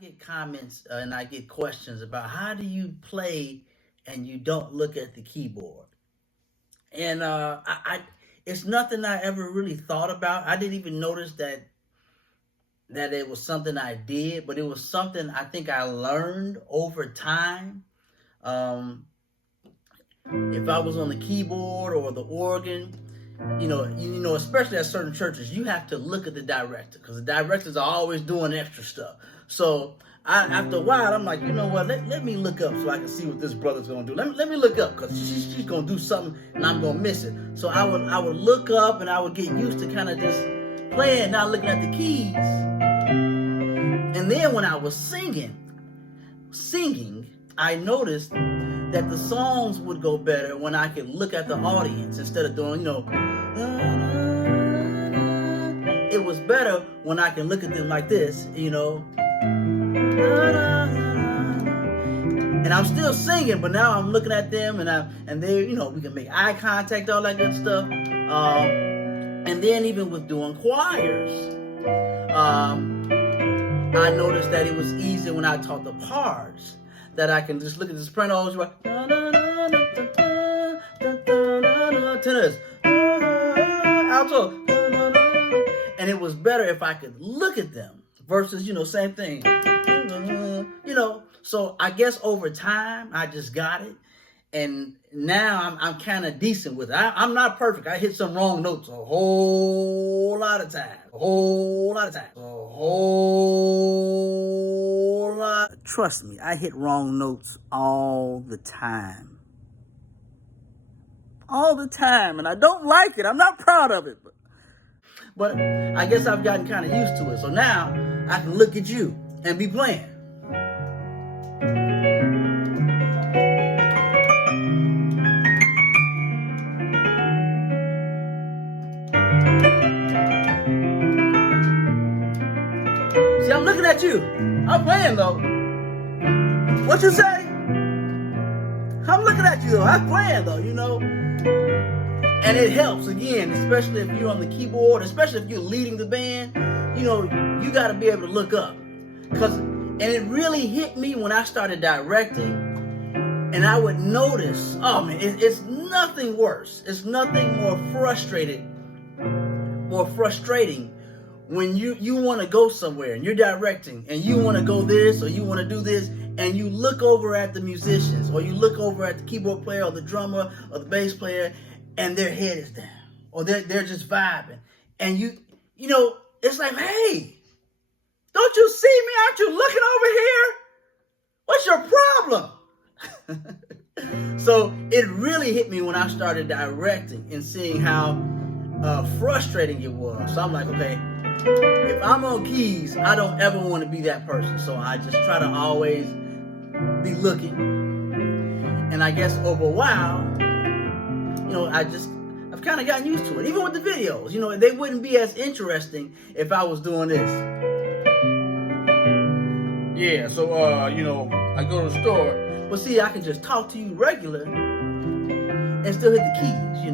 get comments and I get questions about how do you play and you don't look at the keyboard. And it's nothing I ever really thought about. I didn't even notice that it was something I did, but it was something I think I learned over time. Um, if I was on the keyboard or the organ, especially at certain churches, you have to look at the director because the directors are always doing extra stuff. So after a while, I'm like, you know what? Let me look up so I can see what this brother's gonna do. Let me look up because she's gonna do something and I'm gonna miss it. So I would look up and I would get used to kind of just playing, not looking at the keys. And then when I was singing, I noticed that the songs would go better when I could look at the audience instead of doing, it was better when I can look at them like this, and I'm still singing, but now I'm looking at them and they, we can make eye contact, all that good stuff. And then even with doing choirs, I noticed that it was easier when I taught the parts, that I can just look at the sopranos, right? Tenors, alto, and it was better if I could look at them versus, same thing. So I guess over time I just got it, and now I'm kind of decent with it. I'm not perfect. I hit some wrong notes a whole lot of times. Trust me, I hit wrong notes all the time. And I don't like it. I'm not proud of it. But I guess I've gotten kind of used to it. So now I can look at you and be playing. See, I'm looking at you. I'm playing though. What you say? I'm looking at you though. I'm playing though, And it helps, again, especially if you're on the keyboard, especially if you're leading the band, you got to be able to look up. And it really hit me when I started directing, and I would notice, oh man, it's nothing worse. It's nothing more frustrating when you want to go somewhere and you're directing and you want to go this or you want to do this, and you look over at the musicians or you look over at the keyboard player or the drummer or the bass player, and their head is down, or they're just vibing, and it's like, hey, don't you see me? Aren't you looking over here? What's your problem? So it really hit me when I started directing and seeing how frustrating it was. So I'm like, okay, if I'm on keys, I don't ever want to be that person. So I just try to always be looking, and I guess over a while, I've kind of gotten used to it. Even with the videos, they wouldn't be as interesting if I was doing this. Yeah, so, I go to the store. But see, I can just talk to you regular and still hit the keys,